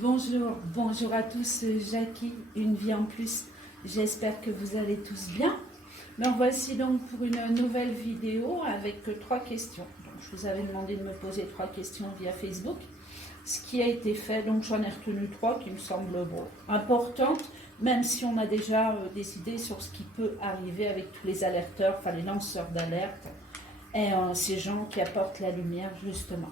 Bonjour, bonjour à tous, Jackie, une vie en plus. J'espère que vous allez tous bien. Me voici donc pour une nouvelle vidéo avec 3 questions. Donc, je vous avais demandé de me poser 3 questions via Facebook. Ce qui a été fait, donc j'en ai retenu 3 qui me semblent importantes, même si on a déjà des idées sur ce qui peut arriver avec tous les alerteurs, enfin les lanceurs d'alerte et ces gens qui apportent la lumière justement.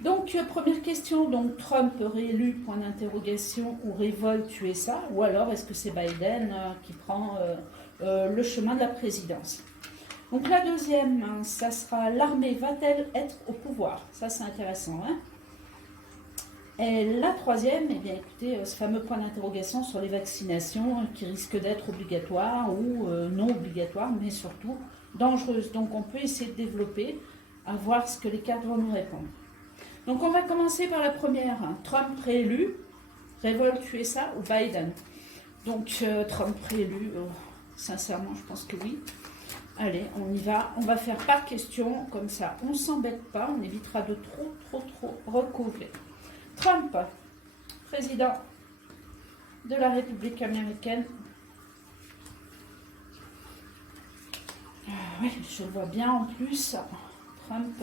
Donc, première question, donc Trump réélu, point d'interrogation, ou révolte USA, ou alors est-ce que c'est Biden qui prend le chemin de la présidence? Donc la deuxième, ça sera l'armée va-t-elle être au pouvoir? Ça c'est intéressant. Hein, et la troisième, eh bien écoutez, ce fameux point d'interrogation sur les vaccinations qui risquent d'être obligatoires ou non obligatoires, mais surtout dangereuses. Donc on peut essayer de développer, à voir ce que les cartes vont nous répondre. Donc on va commencer par la première. Trump réélu, révolte USA ou Biden? Donc Trump réélu, sincèrement je pense que oui. Allez, on y va. On va faire par question, comme ça on ne s'embête pas, on évitera de trop recouvrir. Trump, président de la République américaine. Oui, je le vois bien en plus. Trump,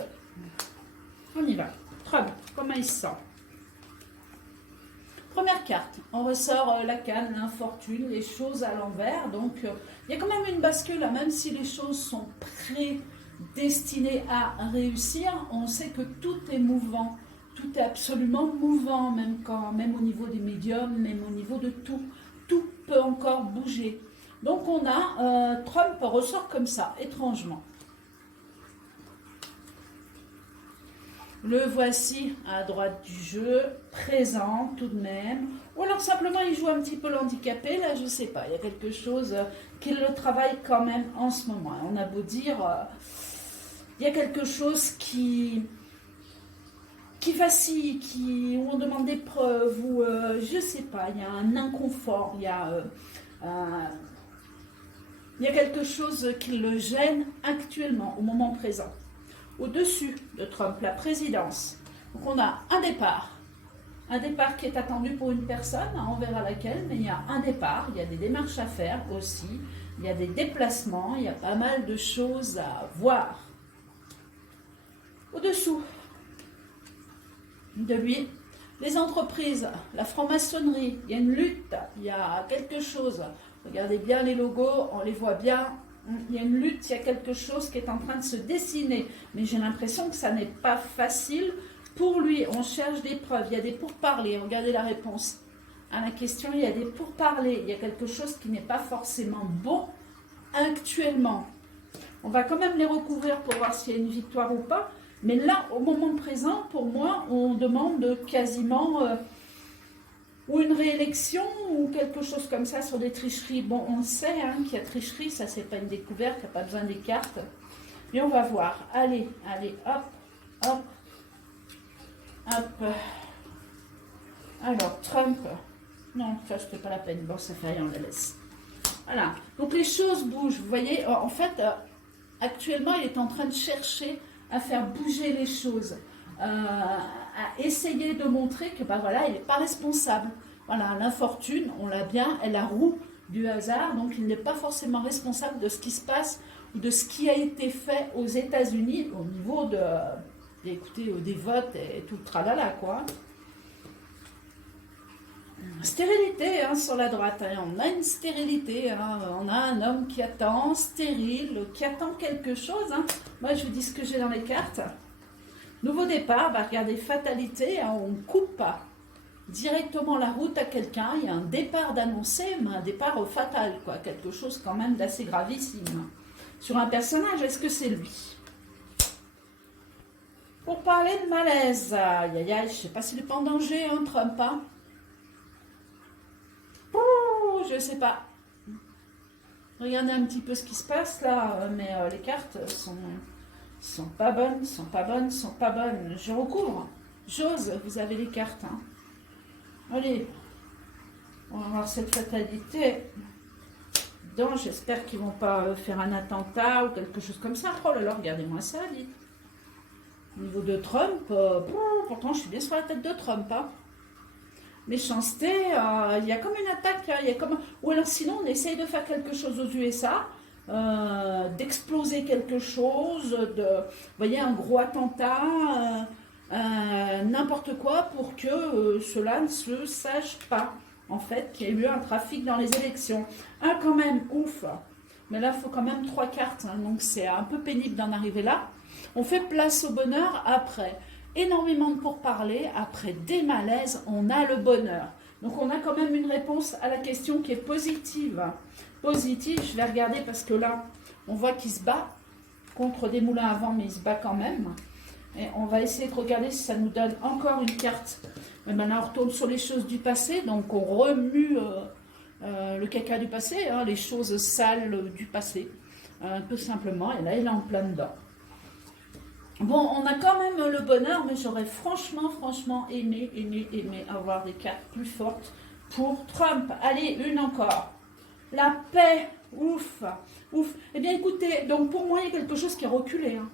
on y va. Trump, comment il se sent? Première carte, on ressort la canne, l'infortune, les choses à l'envers. Donc, il y a quand même une bascule, même si les choses sont prédestinées à réussir. On sait que tout est mouvant, tout est absolument mouvant, même au niveau des médiums, même au niveau de tout. Tout peut encore bouger. Donc, on a Trump ressort comme ça, étrangement. Le voici à droite du jeu, présent tout de même. Ou alors simplement il joue un petit peu l'handicapé, là je sais pas, il y a quelque chose qui le travaille quand même en ce moment. On a beau dire, il y a quelque chose qui vacille, où on demande des preuves, ou je sais pas, il y a un inconfort, il y a quelque chose qui le gêne actuellement, au moment présent. Au-dessus de Trump, la présidence. Donc on a un départ qui est attendu pour une personne, on verra laquelle, mais il y a un départ, il y a des démarches à faire aussi, il y a des déplacements, il y a pas mal de choses à voir. Au-dessous de lui, les entreprises, la franc-maçonnerie, il y a une lutte, il y a quelque chose. Regardez bien les logos, on les voit bien. Il y a une lutte, il y a quelque chose qui est en train de se dessiner. Mais j'ai l'impression que ça n'est pas facile pour lui. On cherche des preuves, il y a des pourparlers. Regardez la réponse à la question, il y a des pourparlers. Il y a quelque chose qui n'est pas forcément bon actuellement. On va quand même les recouvrir pour voir s'il y a une victoire ou pas. Mais là, au moment présent, pour moi, on demande quasiment... ou une réélection, ou quelque chose comme ça sur des tricheries. Bon, on sait qu'il y a tricherie, ça c'est pas une découverte, il n'y a pas besoin des cartes. Mais on va voir. Allez, hop. Alors, Trump. Non, ça c'était pas la peine. Bon, ça fait rien, on la laisse. Voilà. Donc les choses bougent. Vous voyez, en fait, actuellement, il est en train de chercher à faire bouger les choses. À essayer de montrer que voilà, il n'est pas responsable. Voilà, l'infortune, on l'a bien, est la roue du hasard, donc il n'est pas forcément responsable de ce qui se passe ou de ce qui a été fait aux États-Unis au niveau des votes et tout le tralala, quoi. Stérilité sur la droite, on a une stérilité, on a un homme qui attend, stérile, qui attend quelque chose. Moi je vous dis ce que j'ai dans les cartes. Nouveau départ, regardez, fatalité, on coupe directement la route à quelqu'un, il y a un départ d'annoncé, mais un départ fatal, quoi, quelque chose quand même d'assez gravissime. Sur un personnage, est-ce que c'est lui? Pour parler de malaise, aïe, je ne sais pas s'il n'est pas en danger, Trump, je ne sais pas. Regardez un petit peu ce qui se passe là, mais les cartes sont pas bonnes. Je recouvre. J'ose, vous avez les cartes. Allez, on va voir cette fatalité. Donc, j'espère qu'ils vont pas faire un attentat ou quelque chose comme ça. Oh là là, regardez-moi ça, dites. Au niveau de Trump, pourtant je suis bien sur la tête de Trump. méchanceté, il y a comme une attaque, il y a comme... ou alors sinon on essaye de faire quelque chose aux USA, d'exploser quelque chose, vous voyez, un gros attentat, n'importe quoi pour que cela ne se sache pas, en fait, qu'il y a eu un trafic dans les élections. Ah, quand même, ouf. Mais là, il faut quand même 3 cartes, hein, donc c'est un peu pénible d'en arriver là. On fait place au bonheur après énormément de pourparlers, après des malaises, on a le bonheur. Donc on a quand même une réponse à la question qui est positive. Positive, je vais regarder parce que là, on voit qu'il se bat contre des moulins à vent, mais il se bat quand même. Et on va essayer de regarder si ça nous donne encore une carte. Et maintenant, on retourne sur les choses du passé, donc on remue le caca du passé, hein, les choses sales du passé, tout simplement. Et là, il est en plein dedans. Bon, on a quand même le bonheur, mais j'aurais franchement aimé avoir des cartes plus fortes pour Trump. Allez, une encore. La paix, ouf, ouf. Eh bien, écoutez, donc pour moi, il y a quelque chose qui est reculé. Hein.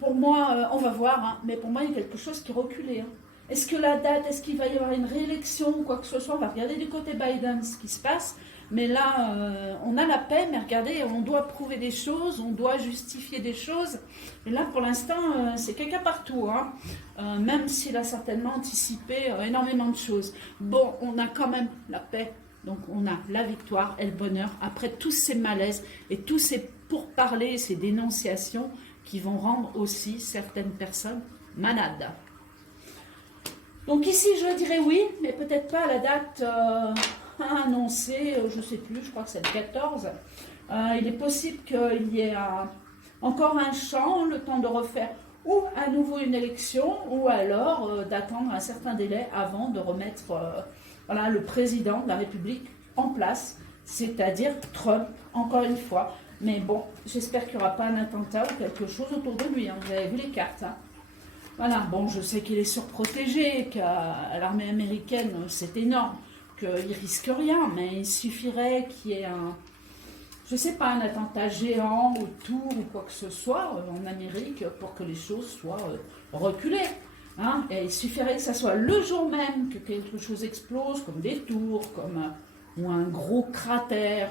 Pour moi, on va voir, hein, mais pour moi, il y a quelque chose qui est reculé. Hein. Est-ce que la date, est-ce qu'il va y avoir une réélection ou quoi que ce soit? On va regarder du côté Biden ce qui se passe. Mais là, on a la paix, mais regardez, on doit prouver des choses, on doit justifier des choses. Et là, pour l'instant, c'est caca partout, hein. Même s'il a certainement anticipé énormément de choses. Bon, on a quand même la paix, donc on a la victoire et le bonheur, après tous ces malaises et tous ces pourparlers, ces dénonciations qui vont rendre aussi certaines personnes malades. Donc ici, je dirais oui, mais peut-être pas à la date... annoncé, je ne sais plus, je crois que c'est le 14. Il est possible qu'il y ait encore un champ, le temps de refaire ou à nouveau une élection, ou alors d'attendre un certain délai avant de remettre voilà, le président de la République en place, c'est-à-dire Trump, encore une fois. Mais bon, j'espère qu'il n'y aura pas un attentat ou quelque chose autour de lui. Hein. Vous avez vu les cartes. Hein. Voilà, bon, je sais qu'il est surprotégé, qu'à l'armée américaine, c'est énorme. Il risque rien, mais il suffirait qu'il y ait je sais pas, un attentat géant autour ou quoi que ce soit en Amérique pour que les choses soient reculées. Hein. Et il suffirait que ça soit le jour même que quelque chose explose, comme des tours, ou un gros cratère.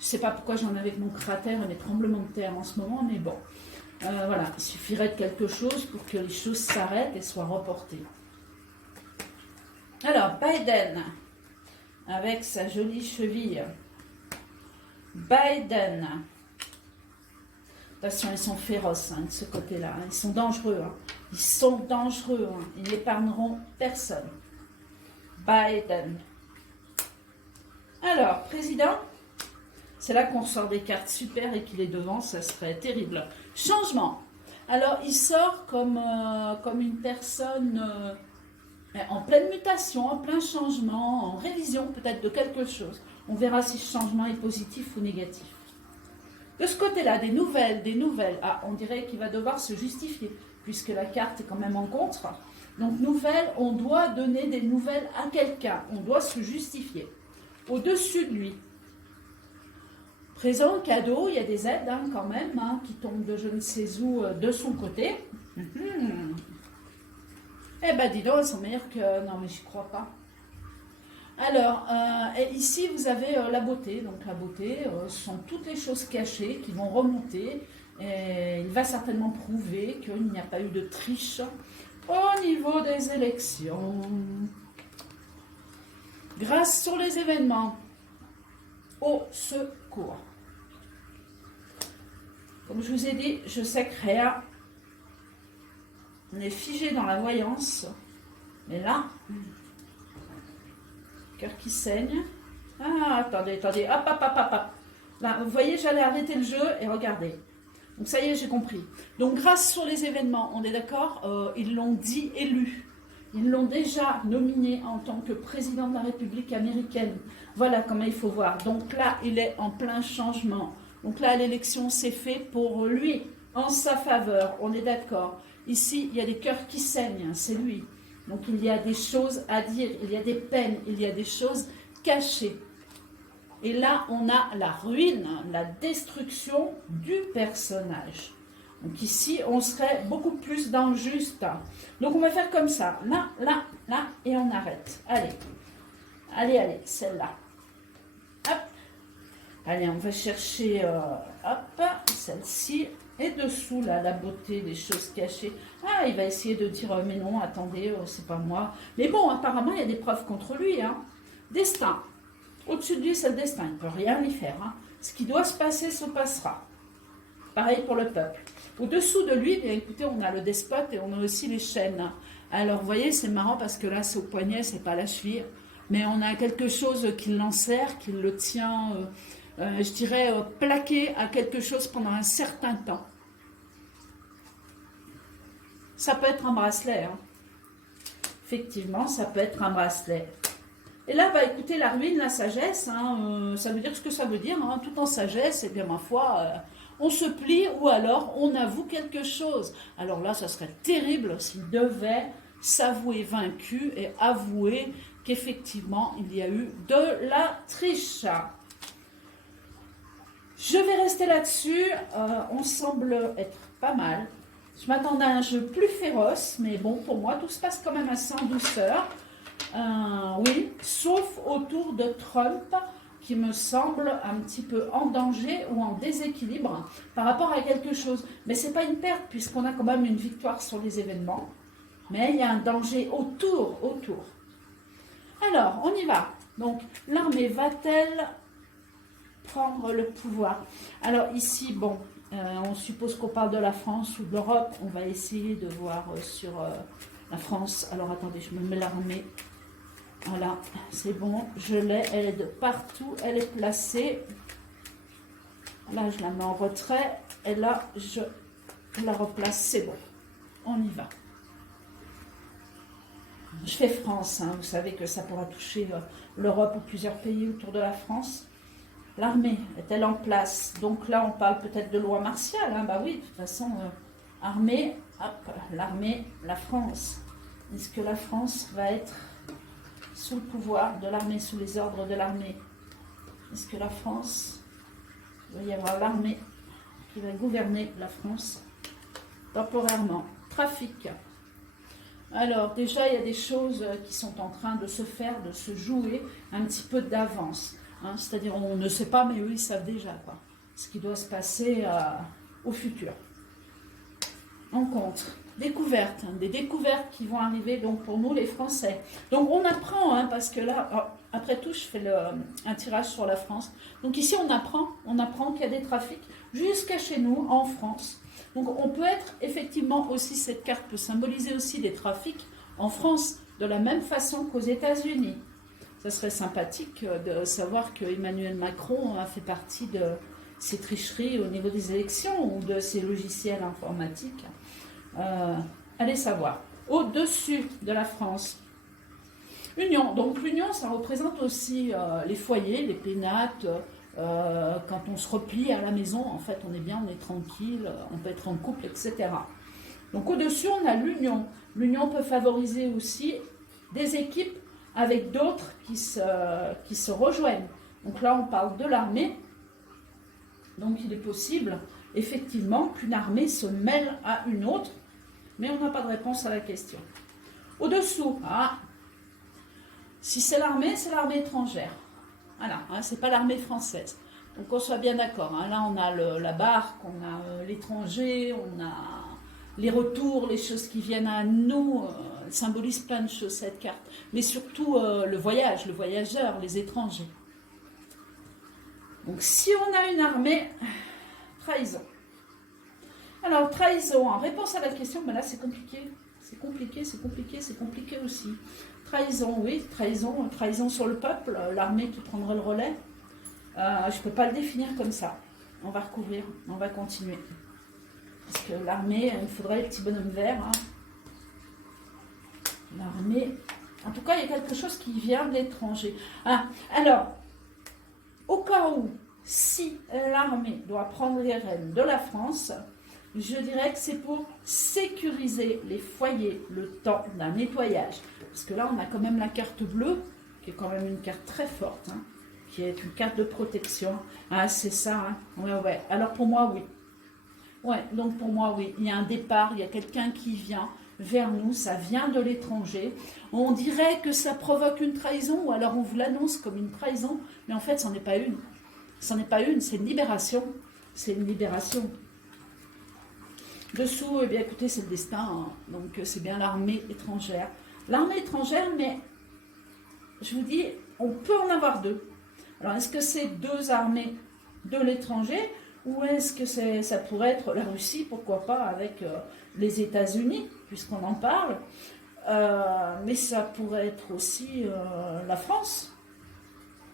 Je sais pas pourquoi j'en ai avec mon cratère et mes tremblements de terre en ce moment, mais bon. Voilà, il suffirait de quelque chose pour que les choses s'arrêtent et soient reportées. Alors, Biden... avec sa jolie cheville. Biden. Attention, ils sont féroces hein, de ce côté-là. Hein. Ils sont dangereux. Hein. Ils sont dangereux. Hein. Ils n'épargneront personne. Biden. Alors, président. C'est là qu'on sort des cartes super et qu'il est devant. Ça serait terrible. Changement. Alors, il sort comme une personne... en pleine mutation, en plein changement, en révision peut-être de quelque chose. On verra si ce changement est positif ou négatif. De ce côté-là, des nouvelles. Ah, on dirait qu'il va devoir se justifier, puisque la carte est quand même en contre. Donc, nouvelles, on doit donner des nouvelles à quelqu'un. On doit se justifier. Au-dessus de lui. Présent, cadeau, il y a des aides hein, quand même, hein, qui tombent de je ne sais où de son côté. Eh ben dis donc, elles sont meilleures que... Non mais j'y crois pas. Alors, ici vous avez la beauté. Donc la beauté, ce sont toutes les choses cachées qui vont remonter. Et il va certainement prouver qu'il n'y a pas eu de triche au niveau des élections. Grâce sur les événements. Au secours. Comme je vous ai dit, je sais que rien... On est figé dans la voyance. Mais là, cœur qui saigne. Ah, attendez. Hop. Là, vous voyez, j'allais arrêter le jeu et regardez. Donc ça y est, j'ai compris. Donc grâce sur les événements, on est d'accord, ils l'ont dit élu. Ils l'ont déjà nominé en tant que président de la République américaine. Voilà comment il faut voir. Donc là, il est en plein changement. Donc là, l'élection s'est faite pour lui, en sa faveur. On est d'accord. Ici, il y a des cœurs qui saignent, c'est lui. Donc il y a des choses à dire, il y a des peines, il y a des choses cachées. Et là, on a la ruine, la destruction du personnage. Donc ici, on serait beaucoup plus dans le juste. Donc on va faire comme ça. Là, là, là, et on arrête. Allez, allez, allez, celle-là. Hop. Allez, on va chercher, hop, celle-ci. Et dessous, là, la beauté des choses cachées. Ah, il va essayer de dire, mais non, attendez, c'est pas moi. Mais bon, apparemment, il y a des preuves contre lui. Hein. Destin. Au-dessus de lui, c'est le destin. Il ne peut rien y faire. Hein. Ce qui doit se passer se passera. Pareil pour le peuple. Au-dessous de lui, bien écoutez, on a le despote et on a aussi les chaînes. Alors, vous voyez, c'est marrant parce que là, c'est au poignet, c'est pas à la cheville. Mais on a quelque chose qui l'enserre, qui le tient, je dirais, plaqué à quelque chose pendant un certain temps. Ça peut être un bracelet. Hein. Effectivement, ça peut être un bracelet. Et là, bah, écoutez, la ruine, la sagesse, hein, ça veut dire ce que ça veut dire. Hein, tout en sagesse, et bien ma foi, on se plie ou alors on avoue quelque chose. Alors là, ça serait terrible s'il devait s'avouer vaincu et avouer qu'effectivement, il y a eu de la triche. Je vais rester là-dessus. On semble être pas mal. Je m'attendais à un jeu plus féroce, mais bon, pour moi, tout se passe quand même assez en douceur. Oui, sauf autour de Trump, qui me semble un petit peu en danger ou en déséquilibre par rapport à quelque chose. Mais ce n'est pas une perte, puisqu'on a quand même une victoire sur les événements. Mais il y a un danger autour. Alors, on y va. Donc, l'armée va-t-elle prendre le pouvoir? Alors ici, bon, on suppose qu'on parle de la France ou de l'Europe. On va essayer de voir sur la France. Alors, attendez, je me mets l'armée. Voilà, c'est bon, je l'ai, elle est de partout, elle est placée. Là, je la mets en retrait, et là, je la replace, c'est bon. On y va. Je fais France, hein, vous savez que ça pourra toucher l'Europe ou plusieurs pays autour de la France. L'armée est-elle en place? Donc là, on parle peut-être de loi martiale, hein, bah oui, de toute façon, armée, hop, l'armée, la France. Est-ce que la France va être sous le pouvoir de l'armée, sous les ordres de l'armée? Est-ce que la France, il va y avoir l'armée qui va gouverner la France temporairement? Trafic. Alors déjà, il y a des choses qui sont en train de se faire, de se jouer un petit peu d'avance. Hein, c'est-à-dire, on ne sait pas, mais eux, ils savent déjà quoi, ce qui doit se passer au futur. En contre. Découvertes, hein, des découvertes qui vont arriver donc pour nous les Français. Donc on apprend, hein, parce que là, après tout, je fais un tirage sur la France. Donc ici on apprend qu'il y a des trafics jusqu'à chez nous, en France. Donc on peut être effectivement aussi, cette carte peut symboliser aussi des trafics en France, de la même façon qu'aux États-Unis. Ça serait sympathique de savoir que Emmanuel Macron a fait partie de ces tricheries au niveau des élections ou de ces logiciels informatiques. Allez savoir. Au-dessus de la France, Union. Donc l'union, ça représente aussi les foyers, les pénates. Quand on se replie à la maison, en fait, on est bien, on est tranquille, on peut être en couple, etc. Donc au-dessus, on a l'union. L'union peut favoriser aussi des équipes avec d'autres qui se rejoignent. Donc là, on parle de l'armée. Donc il est possible, effectivement, qu'une armée se mêle à une autre, mais on n'a pas de réponse à la question. Au-dessous, si c'est l'armée étrangère. Voilà, hein, c'est pas l'armée française. Donc qu'on soit bien d'accord. Hein, là, on a la barque, on a l'étranger, on a les retours, les choses qui viennent à nous. Symbolise plein de choses, cette carte. Mais surtout le voyage, le voyageur, les étrangers. Donc si on a une armée, trahison. Alors, trahison, en réponse à la question, ben là c'est compliqué. C'est compliqué aussi. Trahison, oui, trahison sur le peuple, l'armée qui prendrait le relais. Je ne peux pas le définir comme ça. On va recouvrir, on va continuer. Parce que l'armée, il faudrait le petit bonhomme vert. Hein. L'armée, en tout cas, il y a quelque chose qui vient de l'étranger. Alors, au cas où, si l'armée doit prendre les rênes de la France, je dirais que c'est pour sécuriser les foyers le temps d'un nettoyage. Parce que là, on a quand même la carte bleue, qui est quand même une carte très forte, hein, qui est une carte de protection. Ah, c'est ça, hein. Ouais. Alors pour moi, oui. Ouais, donc pour moi, oui, il y a un départ, il y a quelqu'un qui vient vers nous, ça vient de l'étranger. On dirait que ça provoque une trahison, ou alors on vous l'annonce comme une trahison, mais en fait, c'en est pas une. C'en est pas une, c'est une libération. C'est une libération. Dessous, eh bien, écoutez, c'est le destin, hein. Donc c'est bien l'armée étrangère. L'armée étrangère, mais je vous dis, on peut en avoir deux. Alors, est-ce que c'est deux armées de l'étranger, ou est-ce que ça pourrait être la Russie, pourquoi pas, avec les États-Unis, puisqu'on en parle, mais ça pourrait être aussi la France,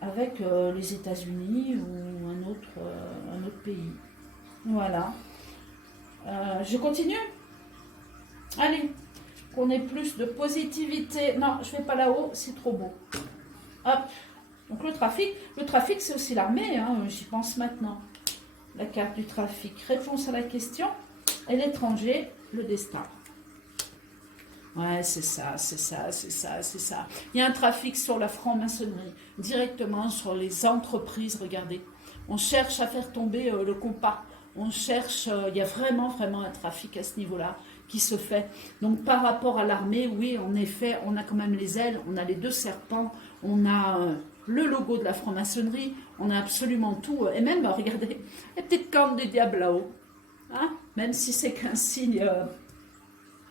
avec les États-Unis ou un autre pays. Voilà. Je continue. Allez, qu'on ait plus de positivité. Non, je ne vais pas là-haut, c'est trop beau. Hop. Donc le trafic c'est aussi l'armée, hein, j'y pense maintenant. La carte du trafic, réponse à la question. Et l'étranger, le destin. Ouais, c'est ça, c'est ça, c'est ça, c'est ça. Il y a un trafic sur la franc-maçonnerie, directement sur les entreprises, regardez. On cherche à faire tomber le compas. On cherche, il y a vraiment un trafic à ce niveau-là qui se fait. Donc par rapport à l'armée, oui, en effet, on a quand même les ailes, on a les deux serpents, on a le logo de la franc-maçonnerie, on a absolument tout. Et même, regardez, la petite corne du diable là-haut. Hein, même si c'est qu'un signe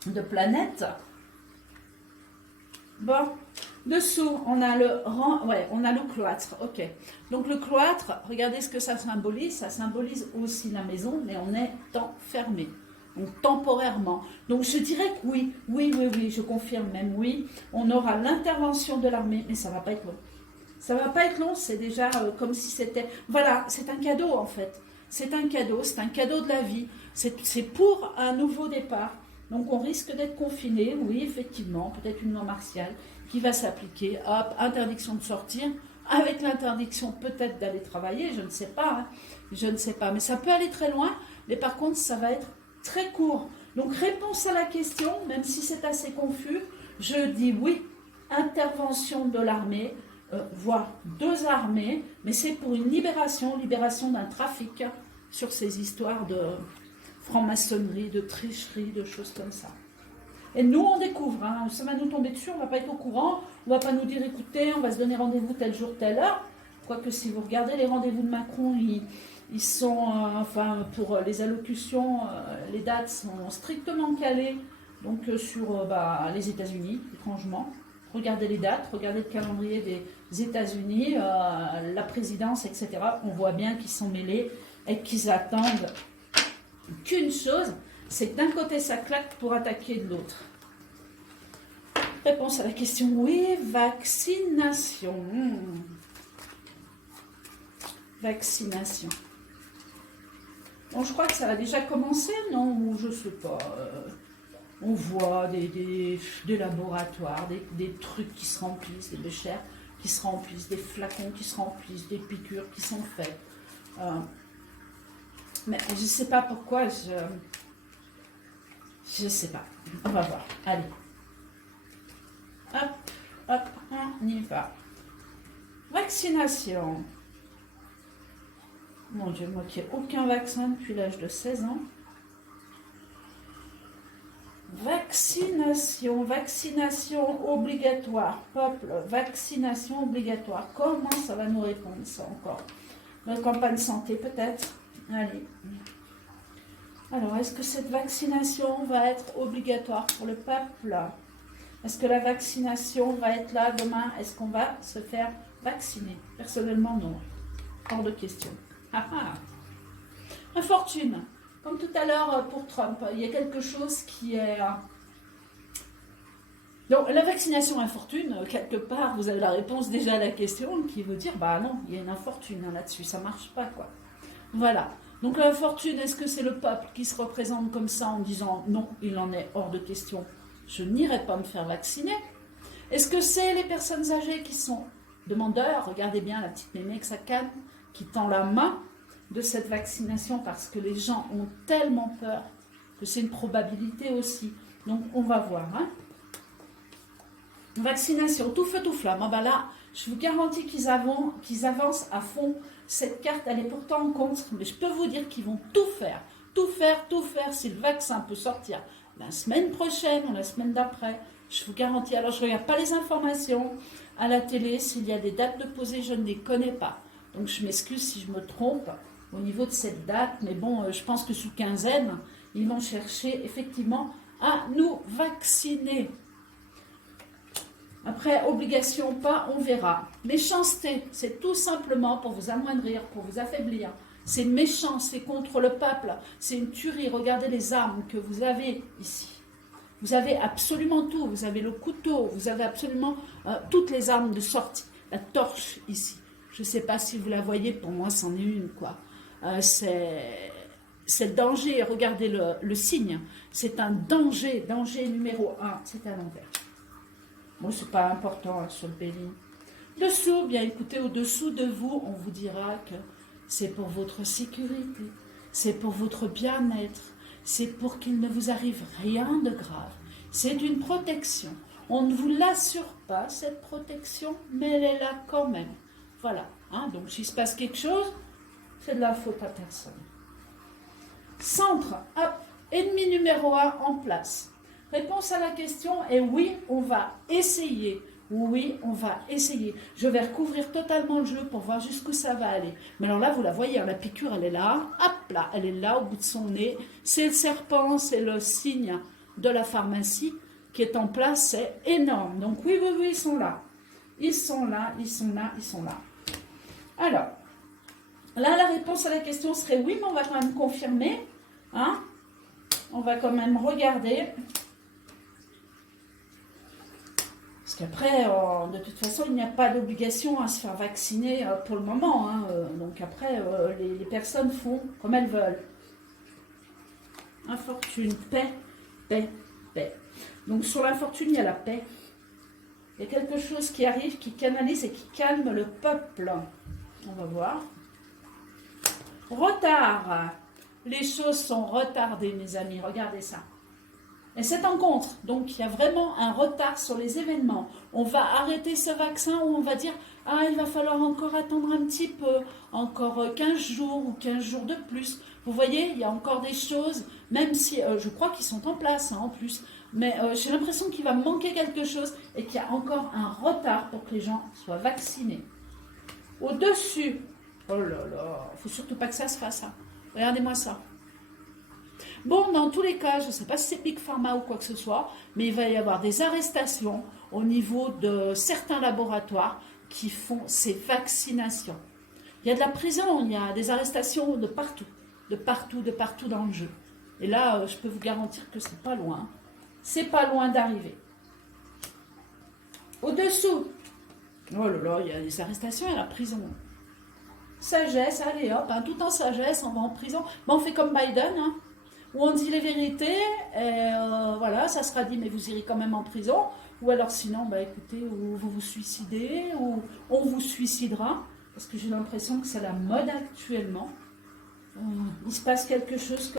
de planète. Bon, dessous, on a on a le cloître, ok. Donc le cloître, regardez ce que ça symbolise aussi la maison, mais on est enfermé, donc temporairement. Donc je dirais que oui, je confirme même oui, on aura l'intervention de l'armée, mais ça va pas être long. Ça va pas être long, c'est déjà comme si c'était, voilà, c'est un cadeau en fait. C'est un cadeau de la vie, c'est pour un nouveau départ. Donc on risque d'être confiné, oui, effectivement, peut-être une loi martiale qui va s'appliquer. Hop, interdiction de sortir, avec l'interdiction peut-être d'aller travailler, je ne sais pas, hein, je ne sais pas. Mais ça peut aller très loin, mais par contre, ça va être très court. Donc réponse à la question, même si c'est assez confus, je dis oui, intervention de l'armée, voire deux armées, mais c'est pour une libération d'un trafic sur ces histoires de franc-maçonnerie, de tricherie, de choses comme ça. Et nous, on découvre, hein, ça va nous tomber dessus, on ne va pas être au courant, on ne va pas nous dire, écoutez, on va se donner rendez-vous tel jour, telle heure. Quoique si vous regardez les rendez-vous de Macron, ils sont, enfin, pour les allocutions, les dates sont strictement calées, donc sur les États-Unis, étrangement. Regardez les dates, regardez le calendrier des États-Unis, la présidence, etc. On voit bien qu'ils sont mêlés et qu'ils attendent qu'une chose, c'est que d'un côté ça claque pour attaquer de l'autre. Réponse à la question, oui, vaccination. Vaccination. Bon, je crois que ça a déjà commencé, non? Ou je sais pas. On voit des laboratoires, des trucs qui se remplissent, des béchères qui se remplissent, des flacons qui se remplissent, des piqûres qui sont faites. Mais je ne sais pas pourquoi, je sais pas. On va voir. Allez. Hop, hop, on y va. Vaccination. Mon Dieu, moi qui n'ai aucun vaccin depuis l'âge de 16 ans. Vaccination obligatoire. Peuple, vaccination obligatoire. Comment ça va nous répondre ça encore? Notre campagne santé peut-être. Allez. Alors, est-ce que cette vaccination va être obligatoire pour le peuple? Est-ce que la vaccination va être là demain? Est-ce qu'on va se faire vacciner? Personnellement, non. Hors de question. Infortune. Comme tout à l'heure pour Trump, il y a quelque chose qui est... Donc, la vaccination infortune, quelque part, vous avez la réponse déjà à la question qui veut dire, bah non, il y a une infortune là-dessus, ça marche pas, quoi. Voilà. Donc la fortune, est-ce que c'est le peuple qui se représente comme ça en disant non, il en est hors de question, je n'irai pas me faire vacciner? Est-ce que c'est les personnes âgées qui sont demandeurs? Regardez bien la petite mémé avec sa canne qui tend la main de cette vaccination parce que les gens ont tellement peur que c'est une probabilité aussi. Donc on va voir. Hein. Vaccination, tout feu, tout flamme. Ah ben là, je vous garantis qu'ils avancent à fond. Cette carte, elle est pourtant en contre, mais je peux vous dire qu'ils vont tout faire tout faire. Si le vaccin peut sortir la semaine prochaine ou la semaine d'après, je vous garantis. Alors, je ne regarde pas les informations à la télé. S'il y a des dates de posée, je ne les connais pas. Donc, je m'excuse si je me trompe au niveau de cette date. Mais bon, je pense que sous quinzaine, ils vont chercher effectivement à nous vacciner. Après, obligation pas, on verra. Méchanceté, c'est tout simplement pour vous amoindrir, pour vous affaiblir. C'est méchant, c'est contre le peuple, c'est une tuerie. Regardez les armes que vous avez ici. Vous avez absolument tout. Vous avez le couteau, vous avez absolument toutes les armes de sortie. La torche ici. Je ne sais pas si vous la voyez, pour moi, c'en est une, quoi. C'est le danger. Regardez le signe. C'est un danger. Danger numéro 1. C'est à l'envers. Bon, c'est pas important hein, sur le bélier. Dessous, bien écoutez, au-dessous de vous, on vous dira que c'est pour votre sécurité, c'est pour votre bien-être, c'est pour qu'il ne vous arrive rien de grave. C'est une protection. On ne vous l'assure pas, cette protection, mais elle est là quand même. Voilà. Hein, donc, s'il se passe quelque chose, c'est de la faute à personne. Centre, hop, ennemi numéro 1 en place. Réponse à la question est oui, on va essayer. Oui, on va essayer. Je vais recouvrir totalement le jeu pour voir jusqu'où ça va aller. Mais alors là, vous la voyez, hein, la piqûre, elle est là. Hop là, elle est là au bout de son nez. C'est le serpent, c'est le signe de la pharmacie qui est en place. C'est énorme. Donc oui, ils sont là. Ils sont là. Alors, là, la réponse à la question serait oui, mais on va quand même confirmer. Hein? On va quand même regarder. Parce qu'après, de toute façon, il n'y a pas d'obligation à se faire vacciner pour le moment. Hein. Donc après, les personnes font comme elles veulent. Infortune, paix. Donc sur l'infortune, il y a la paix. Il y a quelque chose qui arrive, qui canalise et qui calme le peuple. On va voir. Retard. Les choses sont retardées, mes amis. Regardez ça. Et c'est en contre, donc il y a vraiment un retard sur les événements. On va arrêter ce vaccin ou on va dire « Ah, il va falloir encore attendre un petit peu, encore 15 jours ou 15 jours de plus. » Vous voyez, il y a encore des choses, même si je crois qu'ils sont en place hein, en plus, mais j'ai l'impression qu'il va manquer quelque chose et qu'il y a encore un retard pour que les gens soient vaccinés. Au-dessus, oh là là, il ne faut surtout pas que ça se fasse. Hein. Regardez-moi ça. Bon, dans tous les cas, je ne sais pas si c'est Big Pharma ou quoi que ce soit, mais il va y avoir des arrestations au niveau de certains laboratoires qui font ces vaccinations. Il y a de la prison, il y a des arrestations de partout dans le jeu. Et là, je peux vous garantir que c'est pas loin. C'est pas loin d'arriver. Au-dessous, oh là là, il y a des arrestations et la prison. Sagesse, allez hop, hein, tout en sagesse, on va en prison. Bon, on fait comme Biden, hein, où on dit les vérités, et voilà, ça sera dit, mais vous irez quand même en prison. Ou alors sinon, bah écoutez, ou vous vous suicidez, ou on vous suicidera, parce que j'ai l'impression que c'est la mode actuellement. Il se passe quelque chose